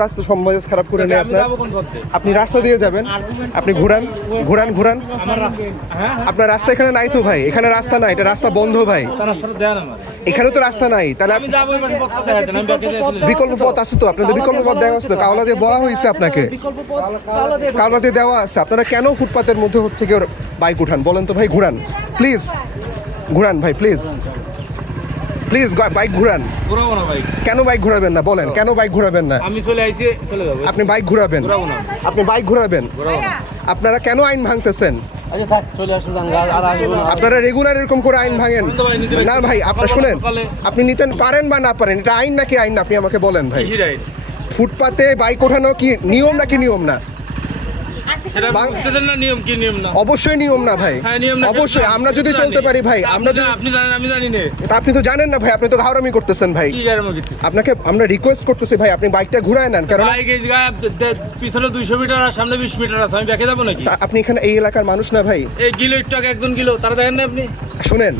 রাস্তা সমাজ খারাপ করে নেই আপনার। আপনি রাস্তা দিয়ে যাবেন। আপনি ঘুরান ঘুরান ঘুরান। রাস্তা হ্যাঁ আপনার রাস্তা এখানে নাই তো ভাই। এখানে রাস্তা নাই এটা রাস্তা বন্ধ ভাই। এখানে তো রাস্তা নাই। তাহলে। বিকল্প পথ আছে তো? আপনাদের বিকল্প পথ দেওয়া আছে তো? কাওলা দিয়ে বলা হয়েছে আপনাকে। কাওলা দিয়ে দেওয়া আছে। আপনারা কেন ফুটপাতের মধ্যে হচ্ছে কি বাইক উঠান? বলেন তো ভাই ঘুরান। প্লিজ। ঘুরান ভাই প্লিজ। প্লিজ বাইক ঘুরান। ঘুরাবো না ভাই কেন বাইক ঘুরাবেন না? বলেন কেন বাইক ঘুরাবেন না? আমি চলে আইছি চলে যাব। আপনি বাইক ঘুরাবেন। ঘুরাবো না। আপনি বাইক ঘুরাবেন। আপনারা কেন আইন ভাঙতেছেন? আচ্ছা আপনারা রেগুলার এরকম করে আইন ভাঙেন। না ভাই আপনার শুনেন আপনি নিতে পারেন বা না পারেন এটা আইন নাকি আইন? না? আপনি আমাকে বলেন ভাই। ফুটপাতে বাইক ওঠানো কি নিয়ম নাকি নিয়ম না? অবশ্যই নিয়ম না ভাই। হ্যাঁ অবশ্যই আমরা যদি চলতে পারি ভাই আমরা যদি আপনি জানেন আমি জানি না। আপনি তো জানেন না ভাই আপনি তো ঘাওরামি করতেছেন ভাই। আপনাকে আমরা রিকোয়েস্ট করতেছি ভাই আপনি বাইকটা ঘুরায় নেন কারণ পিছনে দুইশো মিটার আর সামনে বিশ মিটার আছে আমি ব্যাকে যাব নাকি? আপনি এখানে এই এলাকার মানুষ না ভাই। এই গিলো একটু একজন গিলো তারা দেখেন না আপনি? শুনেন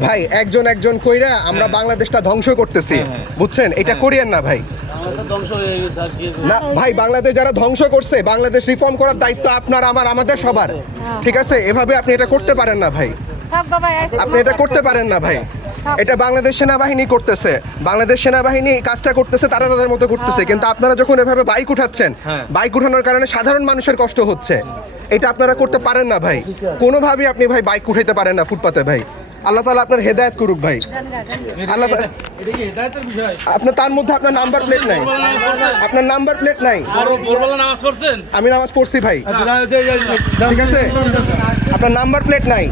ভাই একজন একজন কইরা আমরা বাংলাদেশটা ধ্বংস করতেছি হ্যাঁ, হ্যাঁ। বুঝছেন? এটা করিয়েন না ভাই। আমার তো ধ্বংস হয়ে গেছে আর কি। না ভাই বাংলাদেশ যারা ধ্বংস করছে বাংলাদেশ রিফর্ম করার দায়িত্ব আপনার আমার আমাদের সবার। ঠিক আছে? এভাবে আপনি এটা করতে পারেন না ভাই। আপনি এটা করতে পারেন না ভাই। এটা বাংলাদেশ সেনাবাহিনী করতেছে। বাংলাদেশ সেনাবাহিনী কাজটা করতেছে তারা তাদের মতো করতেছে কিন্তু আপনারা যখন এভাবে বাইক উঠাচ্ছেন হ্যাঁ। বাইক উঠানোর কারণে সাধারণ মানুষের কষ্ট হচ্ছে। এটা আপনারা করতে পারেন না ভাই। কোনোভাবেই আপনি ভাই বাইক উঠাইতে পারেন না ফুটপাতে ভাই। আল্লাহ তালা আপনার হেদায়ত করুক ভাই। আল্লাহ আপনার তার মধ্যে আপনার নাম্বার প্লেট নাই? আপনার নাম্বার প্লেট নাই। আমি নামাজ পড়ছি ভাই। ঠিক আছে? আপনার নাম্বার প্লেট নাই।